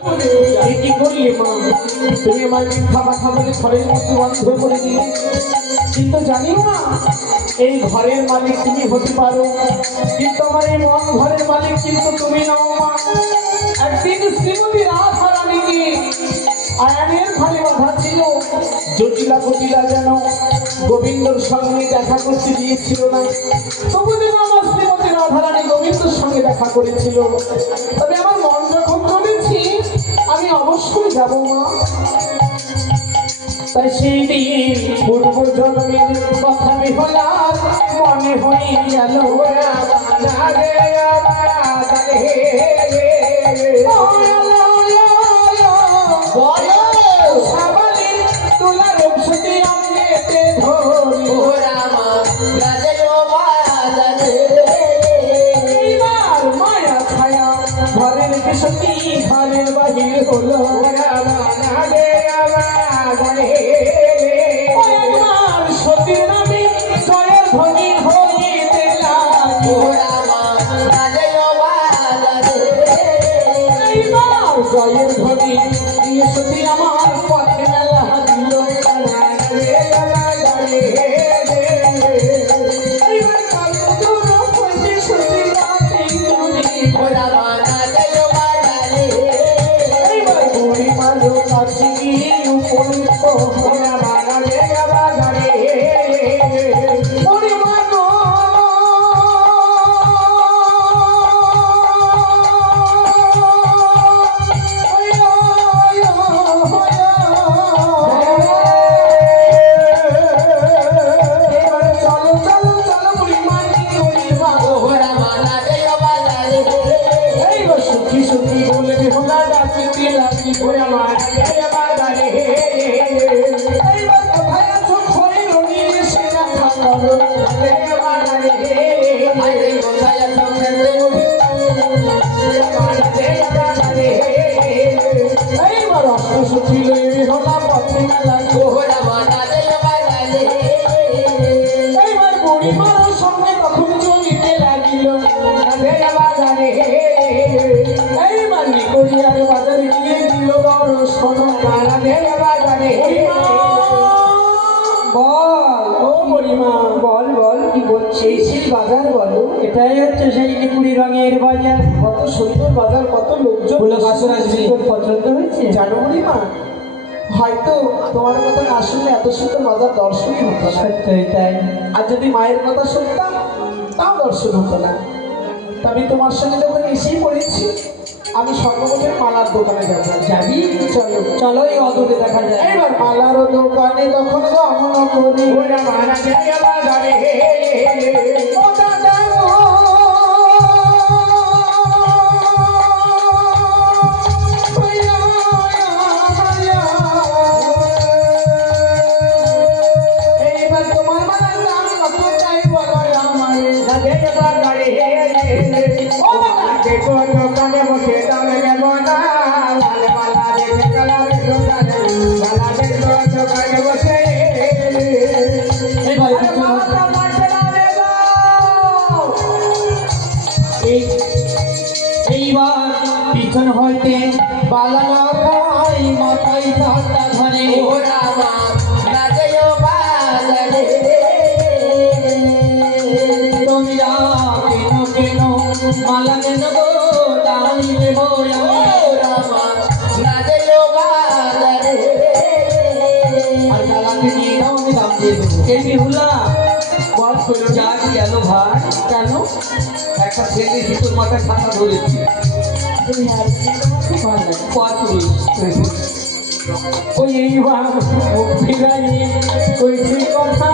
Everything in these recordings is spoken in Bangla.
কি করলে মা? তুমি আমার মিথ্যা কথা বলে ঘরের মধ্যে বন্ধ করে দিলে, কিন্তু জানিও না এই ঘরের মালিক তুমি হতে পারো, কিন্তু আমার এই মন ঘরের মালিক কিন্তু তুমি নও মা। একদিন শ্রীমতী রাধারানীকে আয়ানের ঘরে বাধা ছিল, জটিলা কটিলা যেন গোবিন্দর সঙ্গে দেখা করতে দিয়েছিল না, তবু যেন আমার শ্রীমতী রাধারানী গোবিন্দর সঙ্গে দেখা করেছিল। তবে আমার মন যখন চলেছি আমি অবশ্যই যাব মা। তাই সেই দিন পূর্ব জন্মের কথা বিহলার মনে হয়ে গেল, তোলার ঔষধি আমলেতে ধরি এইবার মায়া ছায়া ঘরে রেখে সত্যি ঘরের বাহির হলো। সতীর নামে জয়ের ধ্বনি হইতে লাগলো, এইবার জয়ের ধ্বনি দিয়ে সতী আমার পথে মেলা দিল। এইবার কালদূর হইতে সতী রাতে গুলি, এইবার গুলি মারো কাছে গিয়ে উপনীত সঙ্গে তখন চলিতে লাগিল। এইবার নিকড়িয়ার বাজারে গিয়ে দিল দর্শন। বল ও মরিমা, বল বল কি বলছিস? সেই বাজার বলো, এটাই হচ্ছে সেই নিকুড়ি রঙের বাজার। কত সুন্দর বাজার, কত লোকজন পছন্দ হয়েছে জানো মরিমা? হয়তো তোমার কথা না শুনলে এত সুন্দর বাজার দর্শনই হতো না। সত্যই তাই। আর যদি মায়ের কথা শুনতাম তাও দর্শন হতো না। তবে তোমার সঙ্গে যখন এসেই পড়েছি আমি সর্বপ্রথমে মালার দোকানে যাব। যাবি? চলো চলো, এই অদূরে দেখা যায়। এবার মালার দোকানে তখন গমন করি, এইবার তোমার মালার দাম কত চাই বলো আমার। দোকানে বসে দামে নেব না, লাল মালা দেখে কালারে দোকানে দোকানে বসে এইবার পিছন হইতে বালালো মাথায় ঠান্ডা ধরে, তোমরা কেন কেন মালা কেন গো দাঁড়ি নেব আর দালাকে নিয়ে দাও, আমি দাম দিয়ে দেবো। কেমনি হুলা বল করে যা গেল ভাই। কেন? একটা ছেলে ভিতর মাথায় ছাতা ধরেছি, ওই এইবার ফিরাই ওই সেই কথা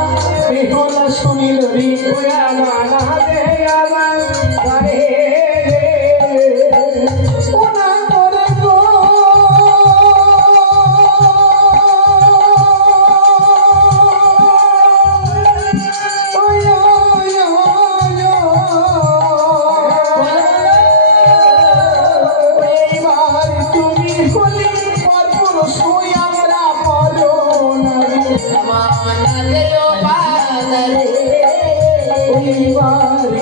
বেহলা শুনিল রে,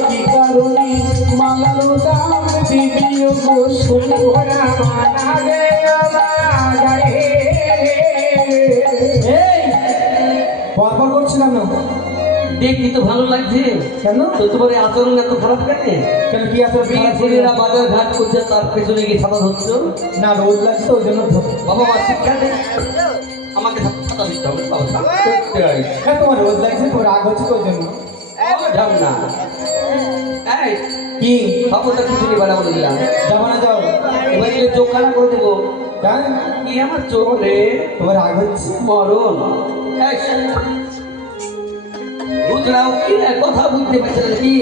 কি কারণে মালালো দাম দিবিও গো শুন, দেখি তো ভালো লাগছে। কেন? তো তোমার এই আচরণ এত খারাপ কেন? কেন কি আছে? ছেলেরা বাজার ঘাট করছে, তার পেছনে গিয়ে ছাতা ধরছ। না, রোদ লাগছে ওই জন্য বাবা মা শিক্ষা দেয়, আমাকে ছাতা দিতে হবে বাবা। সত্যি হয়। হ্যাঁ, তোমার রোদ লাগছে, তোমার রাগ হচ্ছে তো ওই জন্য। যাব না। এই কি খবরটা কিছু নিয়ে বেড়া বলে দিলাম। যাবো না? যাও। এবার গেলে চোখ কানা করে দেবো। কেন? কি আমার চোখ রে তোমার রাগ হচ্ছে? মরণ। বুঝলাম কি না, কথা বুঝতে পারছে না কি?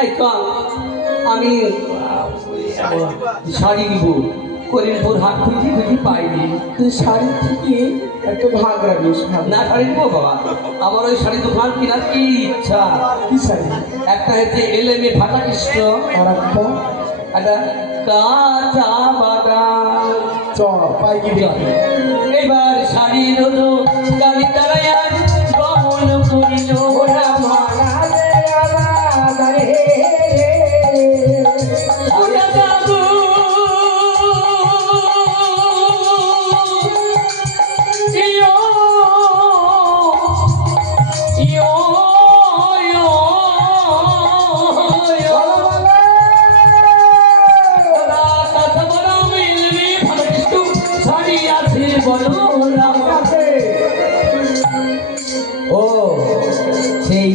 এই চল, আমি শাড়ি নিব। করিমপুর হাট খুঁজি খুঁজি পাইনি। তুই শাড়ি থেকে একটা ভাগ রাখিস। না শাড়ি নিবো বাবা, আমার ওই শাড়ি দোকান কেনার কি ইচ্ছা। কি শাড়ি? একটা হচ্ছে এলেমে ফাটা কৃষ্ণ, আর একটা একটা কাঁচা বাদাম। চ পাই কি দেখি। এবার শাড়ি রোদো গাড়ি তারাইয়া গমন করিল রামা। ওরা যাবো ইয়ো ইয়ো ইয়ো ইয়ো। কাঁচা বাদাম এলেমে ফাটা কৃষ্ণ শাড়ি আছে বলো রামা। ও সেই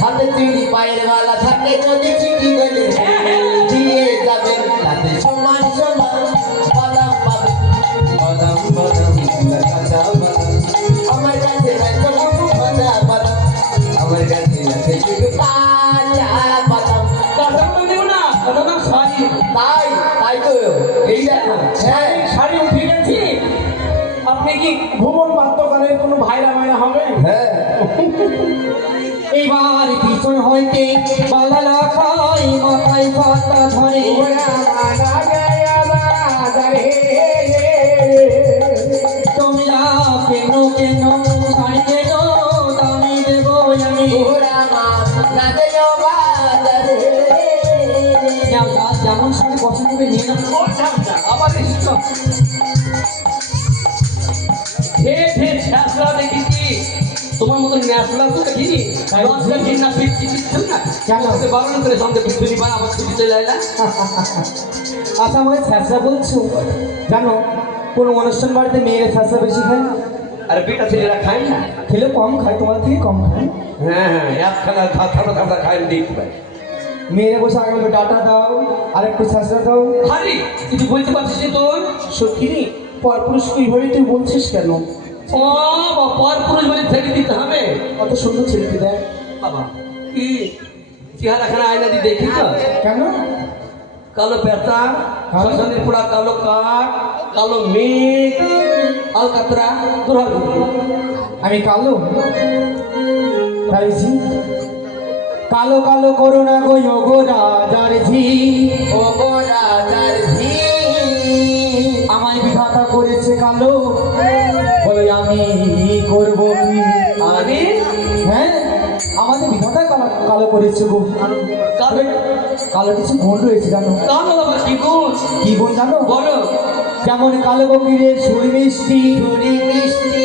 হাতে চুড়ি পায়ের মালা থাকে, যদি চিঠি গেলে দিয়ে যাবেন, তাতে সমান সমান বাদাম পাবেন। বাদাম বাদাম কাঁচা বাদাম, আমার কাছে আছে শুধু কাঁচা বাদাম, আমার কাছে আছে শুধু কাঁচা বাদাম। কাঁচা বাদাম দেবো না, কাঁচা বাদাম শাড়ি। তাই তাই তো এই দেখো। হ্যাঁ, শাড়ি উঠে গেছি। আপনি কি ভুবন বাদ্যকালের কোনো ভাইরা মাইরা হবে? হ্যাঁ। এবার পিছন হইতে বালা লাখাই মাথায় পাতা ধরে। তোমরা কেন কেন শাড়ি কেন দামি দেবো আমি। যেমন শাড়ি পছন্দ করে নিয়ে নাও। আবার এসছো দেখেছি, তোমার মতো ন্যাশনাল তো দেখিনি। না পিচ্ছি পিচ্ছু না, বারণ করে সঙ্গে পিচ্ছুনি পায়, আমার ছুটি চলে এলা। আচ্ছা, আমাকে ফ্যাসা বলছো? জানো, কোনো অনুষ্ঠান বাড়িতে মেয়েরা ফ্যাসা বেশি খায় না? আর বেটা ছেলেরা খায় না? খেলে কম খায়, তোমার থেকে কম খায়। হ্যাঁ হ্যাঁ, একখানা থাপড়া থাপড়া খায় দেখতে পাই। মেয়েরা বসে আগে বলে ডাটা দাও আর একটু ফ্যাসা দাও। হারি কিছু বলতে পারছিস না তোর? সত্যি পরপুরুষকে এইভাবে তুই বলছিস কেন? ও পর পুরুষ বলে ছেড়ে দিতে হবে? কত সুন্দর ছেলেটি দেখ। বাবা কি চেহারাখানা আয়না দিয়ে দেখি তো। কেন? কালো পেঁচা, শ্মশানের পোড়া কালো কাঠ, কালো মেঘ, আলকাতরা, তোর হবে? আমি কালো? তাই জি, কালো কালো করো না গো গো রাজার ঝি, ও গো রাজার ঝি। আমায় বিধাতা করেছে কালো, বলে আমি করবো কি? আমি? হ্যাঁ, আমাদের বিধাতা কালো কালো করেছে গো। কালো কালো কিছু গুণ রয়েছে জানো? কালো বাবা কি গুণ? কি গুণ জানো? বলো। যেমন কালো কোকিলের সুর মিষ্টি, মিষ্টি,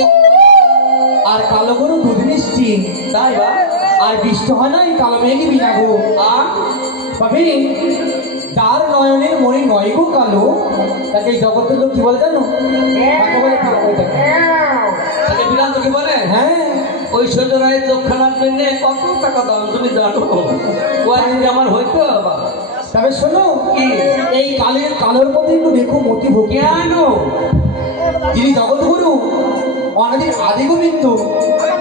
আর কালো গরু দুধ মিষ্টি। তাই বা? আর বৃষ্টি হয় না এই কালো মেঘই বিনা গো। তবে যার নয়নের মনে নয় গো কালো, তাকে এই জগতের লোক কি বলে জানো? তাকে বলে কালো হয়ে থাকে। তাকে বিরাট কি বলে? হ্যাঁ, ঐশ্বর্য রায়ের চোখখানার জন্য কত টাকা দাম তুমি জানো? ও আজকে আমার হইতো বাবা। তবে শোনো, কি? এই কালোর প্রতি একটু দেখো মতি ভক্তি। কেন? যিনি জগৎগুরু অনাদির আদি গোবিন্দ,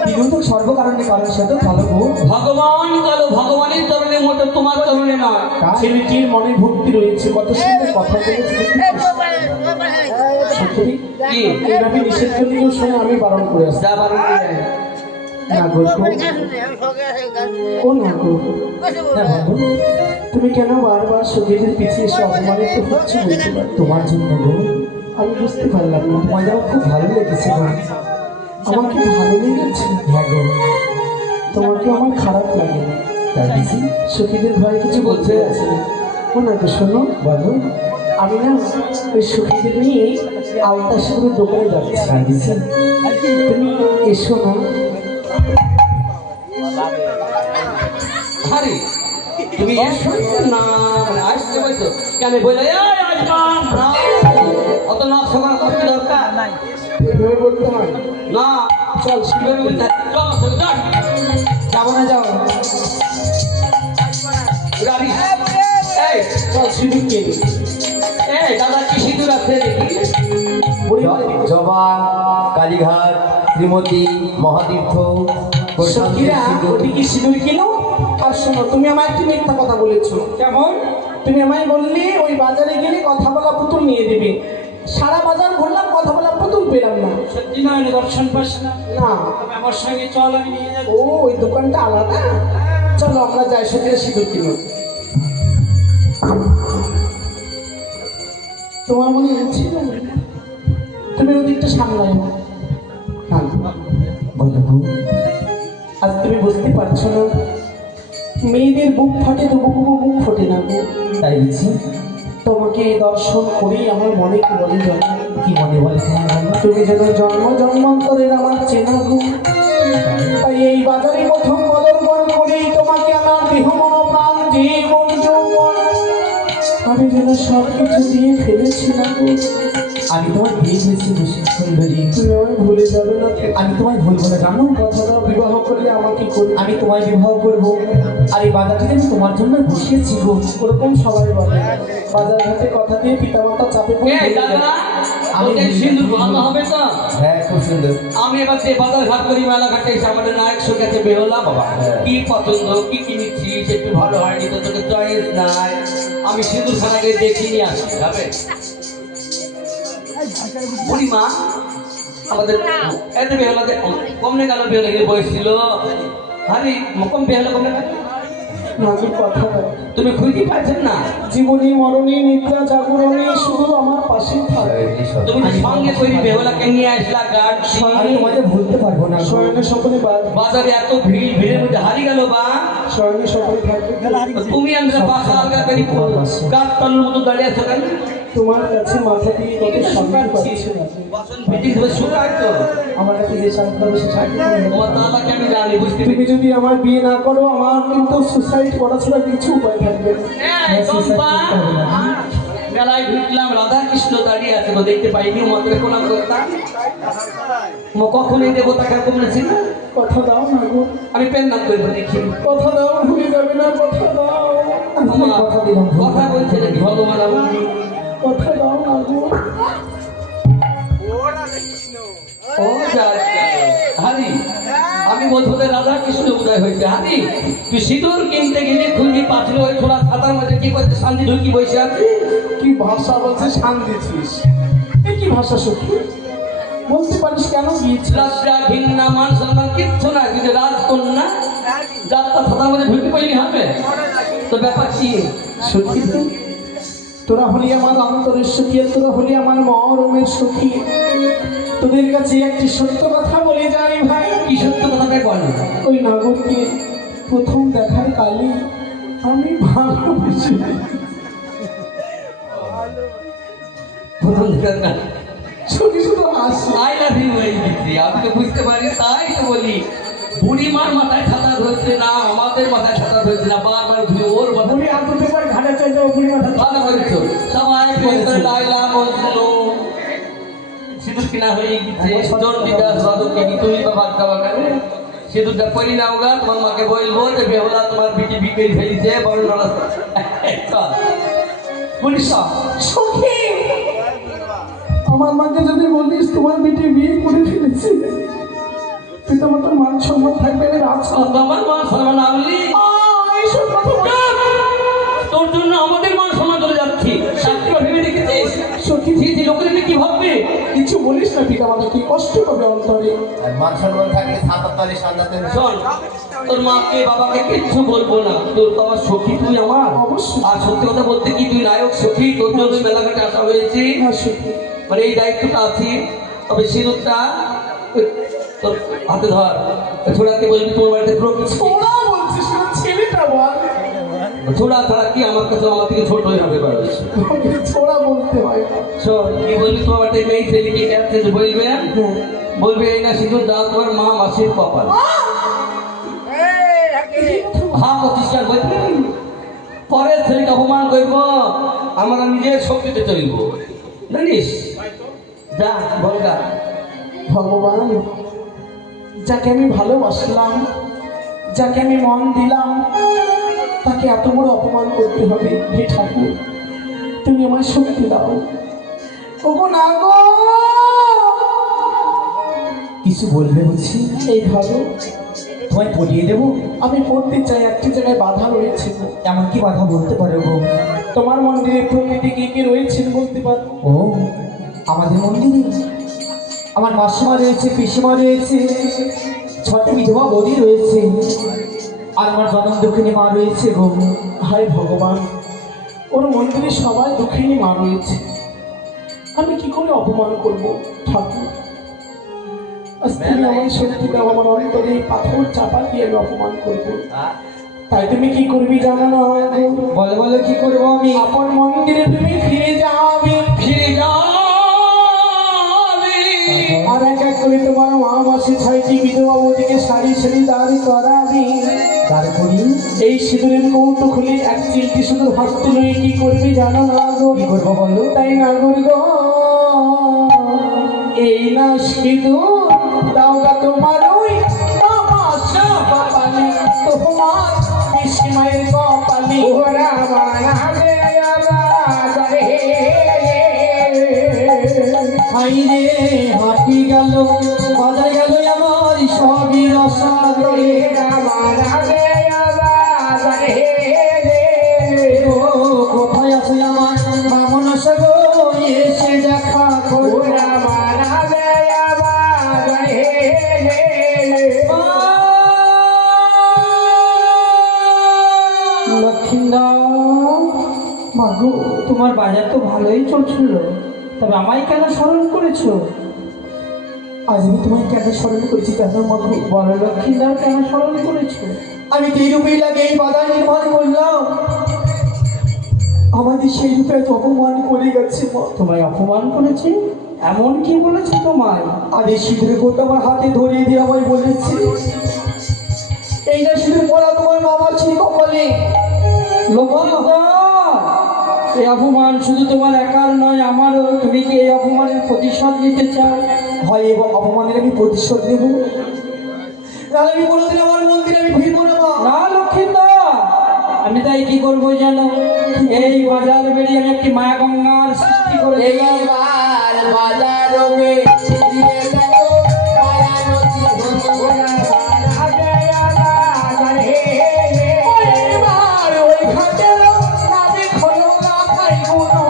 তিনিও তো সর্বকারণে কারণ, সে তো কালো গো। ভগবান কালো, ভগবানের চরণের মতো তোমার চরণে নয়। ছেলেটির মনে ভক্তি রয়েছে, কত সুন্দর কথা বলেছে। সত্যি কি? এইভাবে নিষেধ করলে কেউ শোনে, আমি বারণ করে আসছি। যা বারণ করে যায়। না গো, ও না গো, না বন্ধু, তুমি কেন বারবার সঙ্গীতের পিছিয়ে এসে অপমানিত হচ্ছে বলতে পারো? তোমার জন্য গো, আমি বুঝতে পারলাম না। তোমার আমার খুব ভালো লেগেছে গো। আমাকে ভালো লেগেছে? হ্যাঁ গো, তোমাকে আমার খারাপ লাগে না। সখীদের ভয় কিছু বলতে আছে? ও না গো, শোনো বলো, আমি না ওই সখীদের নিয়ে আলতা সিঁদুরের দোকানে যাচ্ছি। তুমি এসো না। আরে তুমি এসো না মানে আসতে বলছো কেন বলে এই আসবাম না অত নকশা করা করতে দরকার নাই এভাবে বলতে হয় না চল কিভাবে বলতে হয়? চল চল চল যাবো না যাও গাড়ি এই চল সিঁদুর কিনি এই দাদা কি সিঁদুর আছে দেখি জবা কালীঘাট শ্রীমতী মহাতীর্থ সখীরা ওটি কি সিঁদুর কিনো আর শোনো তুমি আমায় একটি মিথ্যা কথা বলেছো কেমন তুমি আমায় বললে ওই বাজারে গেলে কথা বলা পুতুল নিয়ে দিবে সারা বাজার ঘুরলাম কথা বলা পুতুল পেলাম না সত্যি নয় দর্শন পাস না না তবে আমার সঙ্গে চল আমি নিয়ে যাবো ও ওই দোকানটা আলাদা চলো আমরা যাই সত্যি সিঁদুর কিনো তোমার মনে ইচ্ছে তুমি ওদিকটা সামলায় না বলো আজ তুমি বুঝতে পারছো না মেয়েদের বুক ফাটে তবু কোনো বুক ফোটে না গো। তাই বুঝছি তোমাকে এই দর্শন করেই আমার মনে কি বলে জানো কি মনে বলে তোমার বলো? তুমি যেন জন্ম জন্মান্তরের আমার চেনা গো তাই এই বাজারে প্রথম বদর্পণ করেই তোমাকে আমার দেহ মন প্রাণ জীবন যৌবন আমি যেন সব কিছু দিয়ে ফেলেছি না গো আমি তোমার বিয়ে হয়েছি বসে সুন্দরী তুমি আমায় ভুলে যাবে না তো? আমি তোমায় ভুলবো না জানো কথাটা বিবাহ করলে আমাকে করবে আমি তোমায় বিবাহ করবো আর এই বাজারটিতে আমি তোমার জন্য বসিয়েছি গো ওরকম সবাই বলে বাজার ঘাটে কথা দিয়ে পিতামাতা চাপে পড়ে এই বেরিয়ে দাদা যায়। ওদের সিঁদুর ভালো হবে তো হ্যাঁ খুব সুন্দর আমি এবার যে বাজার ঘাট করি মেলা ঘাটে এসে আমাদের নায়ক সুখেতে বেরোলাম বাবা কি পছন্দ কি কিনেছিস একটু ভালো হয়নি তো তোকে চয়েস নাই আমি সিঁদুর খানাকে দেখি নিয়ে আসি যাবে বুড়িমা আমাদের এত বেহলাতে কমনে গেল বেহলে গিয়ে বয়সছিল আরে কম বেহলা কমনে গেল নাকি কথা বলে। তুমি খুঁজে পাচ্ছেন না জীবনী মরণী নিদ্রা জাগরণী শুধু আমার পাশেই থাকে তুমি তো সঙ্গে করি বেহলাকে নিয়ে আসলা গার্ড আমি তোমাদের ভুলতে পারবো না গো। শয়নে সকলে বাজারে এত ভিড় ভিড়ের মধ্যে হারিয়ে গেল বা শয়নে সকলে থাকবে তুমি আমরা পাশা আলগা করি গাছ তলের মতো দাঁড়িয়ে আছো কেন তোমার কাছে মাথা দিয়ে কত শান্তি পাচ্ছি না। বাসন ভিটি ধরে শুকায় তো আমার কাছে যে শান্তি পাবে সে শান্তি পাবে না। তোমার তালাকে আমি জানি বুঝতে তুমি যদি আমার বিয়ে না করো আমার কিন্তু সুসাইড করা ছাড়া কিছু উপায় থাকবে না। এই চম্পা মেলায় ঢুকলাম রাধা কৃষ্ণ দাঁড়িয়ে আছে তো দেখতে পাইনি মন্ত্রে প্রণাম করতাম কখনই দেবতা কেমন ছিল কথা দাও না গো আমি পেন নাম করবো দেখি কথা দাও ভুলে যাবে না কথা দাও আমি কথা দিলাম কথা বলছে নাকি ভগবান আমার কথা দাও না গো ও হারি আমি বলতে রাধা কৃষ্ণ উদয় হয়েছে হারি তুই সিঁদুর কিনতে গেলে খুঁজি পাঁচলো ওই ছোড়া খাতার মধ্যে কি করতে শান্তি ঢুকি বসে আছে কি ভাষা বলছে শান দিছিস এ কি ভাষা সত্যি বলতে পারিস কেন গিয়েছিস লজ্জা ঘৃণা মান সম্মান কিচ্ছু না কিন্তু রাজকন্যা যাত্রা খাতার মধ্যে ঢুকি পাইনি হবে তো ব্যাপার কি সত্যি তো? তোরা হলি আমার অন্তরের সখী আর তোরা হলি আমার মরমের সখী তোদের কাছে একটি সত্য কথা বলে যাই ভাই কি সত্য কথাটাই বলে ওই নাগরকে প্রথম দেখার কালে আমি ভালোবেসে প্রথম দেখার না সখী শুধু হাসি আই লাভ ইউ এই দিদি আমি তো বুঝতে পারি তাই তো বলি বুড়িমার মাথায় ছাতা ধরছে না আমাদের মাথায় ছাতা ধরছে না বারবার ঘুরে ওর মাথায় বলি আপ পেপার ঘাটে চলে যাও বুড়ি মাথা ভালো করেছো সবাই বলতে লাইলা মজনু সিঁদুর কিনা হয়ে গেছে চন্ডিদা সাধুকে কি তুমি বা ভাত খাওয়া খাবে সিঁদুরটা পরি নাও গা তোমার মাকে বলবো যে বেহলা তোমার বিটি বিক্রি ফেলিছে বড় নড়া বলিস সখী আমার মাকে যদি বলিস তোমার বেটি বিয়ে করে ফেলেছে পিতামাতার মান সম্মান থাকবে না রাজ আমার মা সম্মান আমলি এইসব কথা বল। তোর জন্য আমাদের মান সম্মান চলে যাচ্ছি শাস্তি ভেবে দেখেছিস সখী যে লোকের কি ভাববে কিছু বলিস না পিতামাতা কি কষ্ট পাবে অন্তরে আর মান সম্মান থাকলে সাতাত্তারি সান্দাতে শোন তোর মাকে বাবাকে কিচ্ছু বলবো না তোর তো আমার সখী তুই আমার অবশ্যই। আর সত্যি কথা বলতে কি তুই নায়ক সখী তোর জন্য মেলাঘাটে আসা হয়েছে হ্যাঁ সখী মানে এই দায়িত্বটা আছে তবে সিঁদুরটা তোর হাতে ধর ছোড়াকে বলবি তোমার বাড়িতে প্রকৃতি ছোড়া বলছিস না ছেলেটা বল ছোড়া ছাড়া কি আমার কাছে আমার থেকে ছোট হয়ে হবে পারবে ছোড়া বলতে হয় শোন কি বলবি তোমার বাড়িতে মেয়ে ছেলেকে ক্যাপতে বলবে হ্যাঁ বলবে এই না সিঁদুর দাও তোমার মা মাসির কপাল হ্যাঁ প্রতিষ্ঠা পরের ছেলেকে অপমান করব আমরা নিজের শক্তিতে চলব জানিস যা বলগা ভগবান, যাকে আমি ভালোবাসলাম, যাকে আমি মন দিলাম, তাকে এত বড় অপমান করতে হবে? হে ঠাকুর, তুমি আমার শক্তি দাও। ওগো না গো, কিছু বলবে বুঝছি? এই ভালো, তোমায় পড়িয়ে দেবো? আমি পড়তে চাই, একটি জায়গায় বাধা রয়েছে গো। এমন কি বাধা বলতে পারো গো? তোমার মন্দিরে প্রকৃতি কে কে রয়েছেন বলতে পারো? ও, আমাদের মন্দিরে আমার মাসিমা রয়েছে, পিসিমা রয়েছে, 6টি বিধবা বৌদি রয়েছে, আর আমার জনম দক্ষিণী মা রয়েছে গো। হায় ভগবান, ওর মন্দিরে সবাই দুঃখিনী মা রয়েছে, আমি কি করে অপমান করব ঠাকুর? আজ তুমি আমার শক্তি দাও, আমার অন্তরে এই পাথর চাপা দিয়ে আমি অপমান করব। তাই তুমি কি করবি জানো না? বলে বলে কি করবো আমি? আপন মন্দিরে তুমি ফিরে যাবে, ফিরে যাবি আর এক এক করে তোমার মা মাসে 6টি বিধবা বৌদিকে সারি সারি দাঁড় করাবি। তারপরে এই সিঁদুরের কৌটো খুলে এক চিলটি সিঁদুর হাসতে নিয়ে কি করবি জানো না গো? কি করবো বলো? তাই না গো, এই না সিঁদুর দাও গা তোমার ওই তামাশা কপালে, তোমার পিসিমায়ের কপালে। ওরা মানাবে আবার রে, হাই রে হাঁটি গেল, বাজার গেল আমার সবই রসা করে। ওরা মানাবে আবার রে। ও কোথায় আছে আমার বামন গো, এসে দেখা করো। ওরা মানাবে আবার রে। লক্ষ্মীন্দর, মাগো তোমার বাজার তো ভালোই চলছিল, তবে আমায় কেন স্মরণ করেছো? আজ আমি তোমায় কেন স্মরণ করেছি জানো মাগো? বলো লক্ষ্মীন্দর, কেন স্মরণ করেছো? আমি তো এই রূপেই লাগে এই বাধা নির্মাণ করলাম, আমাদের সেই রূপে আজ অপমান করে গেছে মা। তোমায় অপমান করেছে? এমন কি বলেছে তোমায়? আর এই সিঁদুরের কোট আমার হাতে ধরিয়ে দিয়ে আমায় বলেছে, এই না সিঁদুর পরা তোমার মামার ছিল কপালে। লক্ষ্মীন্দর, এই অপমান শুধু তোমার একার নয়, আমারও। তুমি কি এই অপমানের প্রতিশোধ নিতে চাও? হয় এবং অপমানের আমি প্রতিশোধ নেব, নাহলে আমি কোনোদিন আমার মন্দিরে আমি ফিরবো না মা। না লক্ষ্মীন্দর, আমি তাই কি করবো জানো? এই বাজার বেরিয়ে আমি একটি মায়া গঙ্গার সৃষ্টি করে দিলাম। এইবার বাজারকে দিয়ে দেখো মায়া নদী ঘোরা মানাবে আবার রে। এইবার ওই ঘাটের নামে খোলো না খাই গুনো,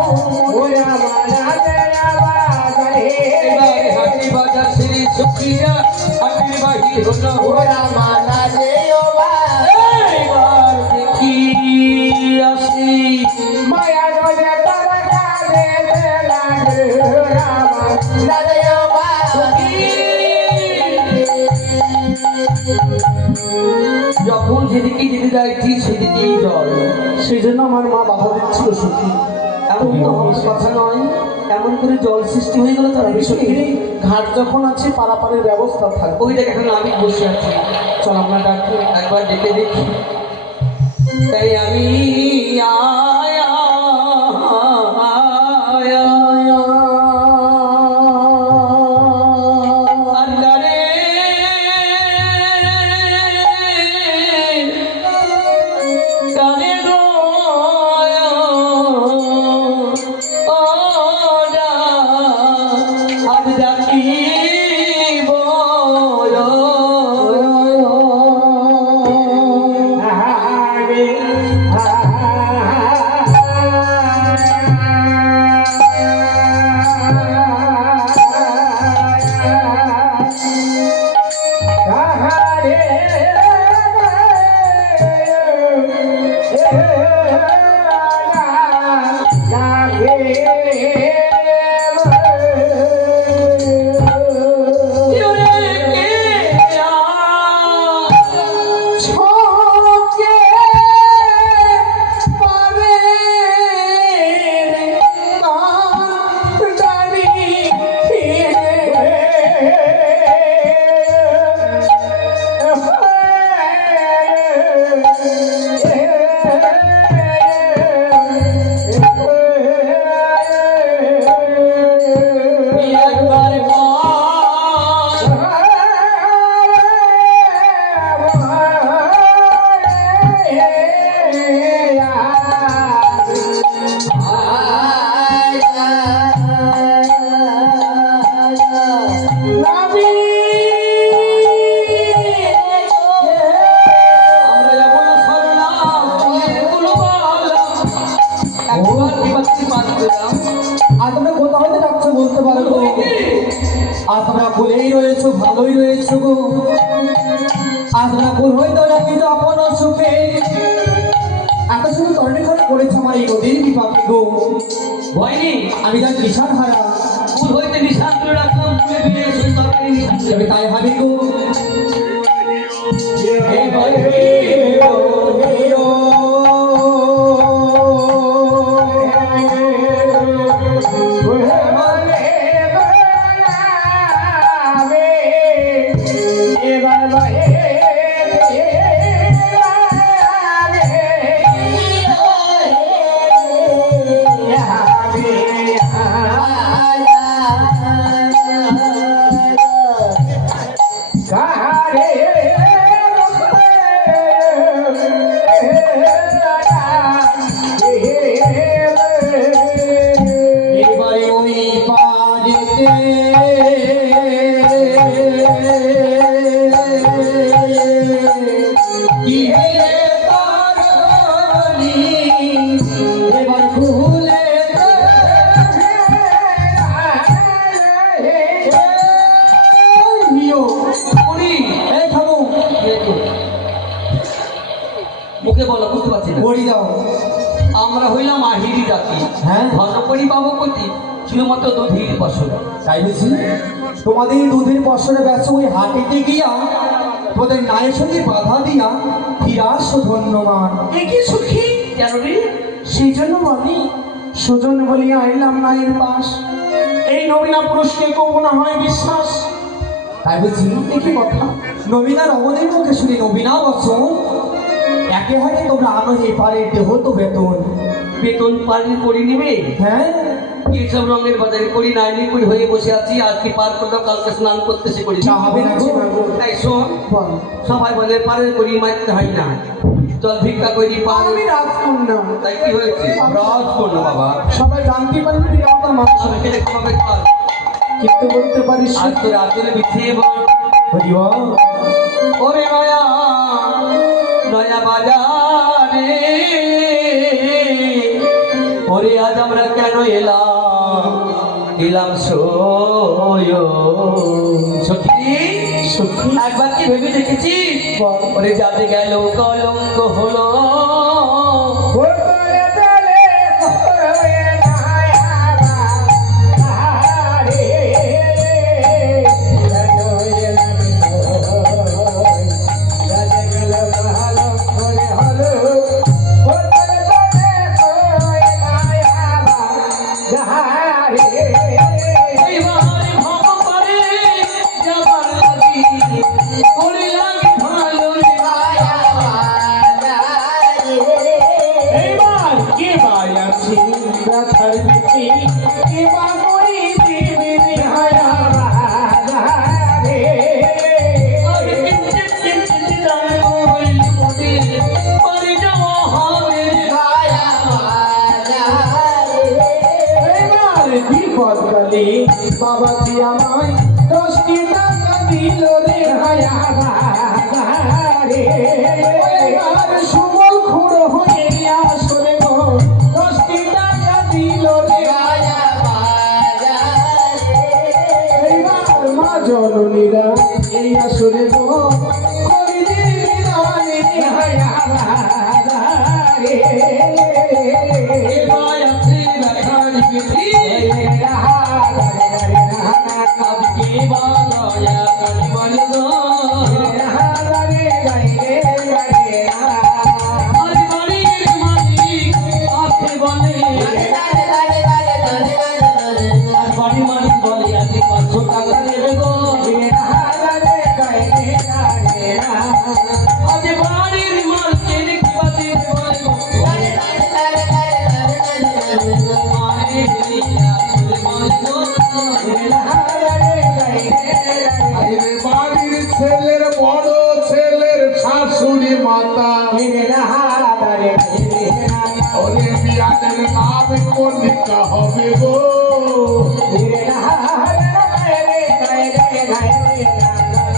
ঘোরা মানাবে আবার রে। এবার হাতি বাজার শ্রী সুখিয়া হাতির বাহির হলো ঘোরা মানাবে আবার। এইবার দেখি আসি মায়া নদী তারা গানে লাগে, ঘোরা মানাবে আবার। যখন যেদিকে যেতে যাই ঠিক সেদিকেই জল। সেই জন্য আমার মা বাধা দিচ্ছিল সখী। এমন তো হওয়ার কথা নয়, এমন করে জল সৃষ্টি হয়ে গেল তার সখী, বিষয়ে ঘাট যখন আছে পারাপারের ব্যবস্থা থাকবে। ওই দেখ এখন আমি বসে আছি, চল আমরা ডাকি একবার ডেকে দেখি। তাই আমি আয়া আয়া আন্দারে কানে গো ওডা আজ ডাকিব আরে করতে পারো গো। আর তোমরা বলেই রয়েছো, ভালোই রয়েছো গো। আর তোমরা ভুল হইতো না কিন্তু আপন সুখে এত শুধু তরণী করে করেছে আমার এই নদীর বিপাকে গো। ভয়নি আমি তার নিশান হারা, ফুল হইতে নিশান তুলে রাখলাম, তুলে দিয়ে সেই তরকারি নিশান তুলে তবে তাই ভাবি গো। এবারে ওই পারেতে কি রে তারানি এবার ভুলে নিও করি। এই থামো, মুখে বলো, বুঝতে পারছি না। বড়ি দাও। আমরা হইলাম আহিরি জাতি, হ্যাঁ। ধনপরি পাবো কতি শুধুমাত্র দুধের ফসল। তাই বুঝি তোমাদের দুধের বছরে ব্যস্ত ওই হাটেতে গিয়া তোমাদের নায়ের সঙ্গে বাধা দিয়া ফিরাস ধন্যবাদ। একই সুখী কেন রে? সেই জন্য বলি সুজন বলিয়া আইলাম নায়ের পাশ। এই নবীনা পুরুষকে কবু না হয় বিশ্বাস। তাই বুঝি একই কথা নবীনার অবদের মুখে শুনি নবীনা বচন একে হাতে তোমরা আনো এই পারে দেহ তো বেতন। বেতন পারি করে নিবে। হ্যাঁ এইসব রঙের বাজারে করি নাই, লিকুইড হয়ে বসে আছি। আজকে পার করলো, কালকে স্নান করতে সে করি। যা হবে না গো। তাই শোন, বল সবাই বলে পারে করি মারতে হয় না, চল ভিক্ষা করি পার। আমি রাজকন্যা, তাই কি হয়েছে? রাজ করলো বাবা, সবাই জানতে পারবে বিরাট মানুষ, সবাইকে খাবে খাল। কিন্তু বলতে পারিস আজ তো রাতুলে বিছিয়ে বল, হরিব ওরে নয়া নয়া বাজারে, ওরে আজ আমরা কেন এলাম সখী। সত্যি একবার কি ভেবে দেখেছি? ওরে যাতে গেল কলঙ্ক হলো, এইবার ভব করে যাবার লাগি, ওরে লাগে ভালো রে। এইবার কে ভাই আছি ব্যথার দিকে কে বা মরি দিবি হায়া রে। আরে কিঞ্চিত কিঞ্চিত দাঁড় হইল মনে, পরে যাওয়া হবে এবার বিপদ কালে বাবাজি আমায় 10টি টাকা দিল রে হায়া রে। এবার সুবল খুঁড়ো হয়ে আসরে গো 10টি টাকা দিল রে। এইবার মা জননীরা এই আসরে গো করিলে বিদায় রে হায়া রে। এবার আছে ব্যথার বিধি, আজকে বাদয়া কালী বল গো, আজ বাড়ির মালিক আছে বলে, আজ বাড়ির মালিক বলে আজকে 500 টাকা দেবে গো, আজ বাড়ির মালিক পাতে বলে গো, মায়ের দিয়া চলে বলে গো, বাড়ির ছেলের বড় ছেলের শাশুড়ি মাতা ওরে বিয়াদের নাম কলিকা হবে গো।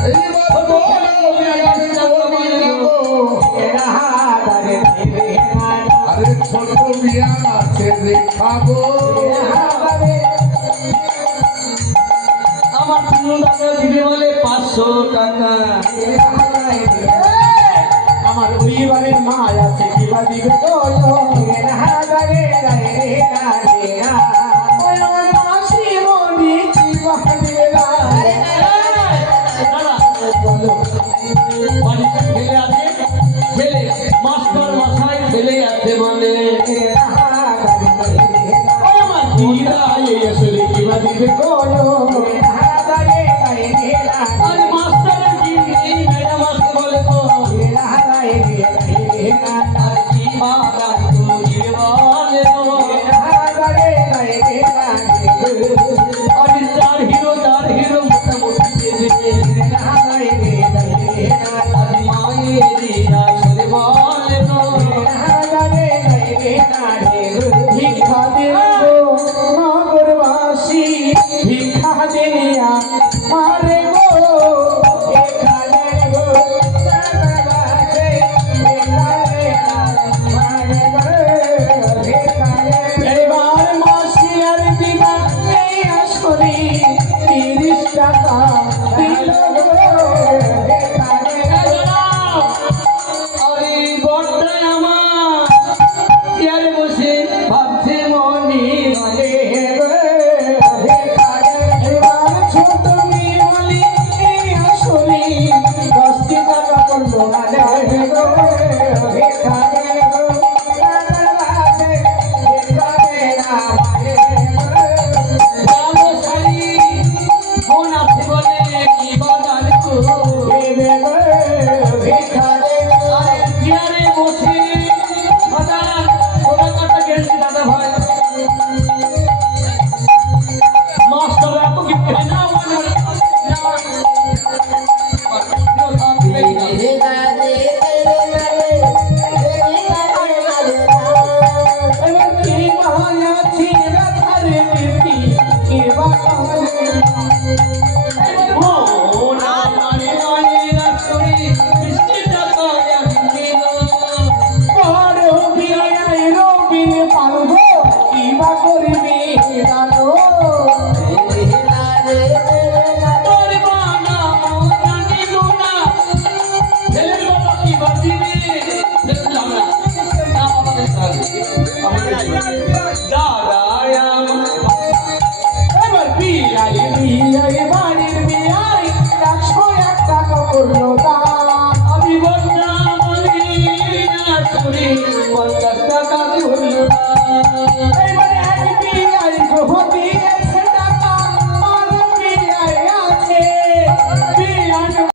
এইবার বলো বিয়াদের কলিকা গো। আরে ছোট বিয়া আছে রেখা গো। আমার চিনু দাদা দিবে বলে 500 টাকা। আমার ওই বাড়ির মা আছে কিবা দিবে তো ওই আমার মাসি মনি কিবা দিবে না দাদা বলো বাড়িতে ছেলে আছে, ছেলে মাস্টার মশাই ছেলে আছে বলে ওই আমার দিদা এই আসলে কিবা দিবে বলো আর মাস্টারের কি নেই ম্যাডাম আসতে বলে তো আর কি বাবা তুই বলে আর চার হিরো মোটামুটি দেবে আর মায়ের দিদা আসলে বলে তো ভিক্ষা দেব নগরবাসী ভিক্ষা দেয়া মারে গো এখানে গো নগরবাসী এবার মাসি আর দিবা এই আসরি 30 টাকা দিল গো এখানে আরে বড়টাই আমার চেয়ারে বসে ভাবছে মনে এবার ছোট মেয়ে বলি এই আসরি 10 টাকা করবো না দেবে গো এখানে গো ভালো শাড়ি মন আছে বলে কি বাজার তো আরে চেয়ারে বসে সাদা সোনা কাটা গেঞ্জি দাদা ভাই মাস্টার এত কি না মানে এবার কি মায়া ছিল ঘরে প্রীতি কি বাতালে ও না মানে মানে রাখি বৃষ্টি টাকা আমি বড় বিয়ায় রবিন পালব কি বা করিবে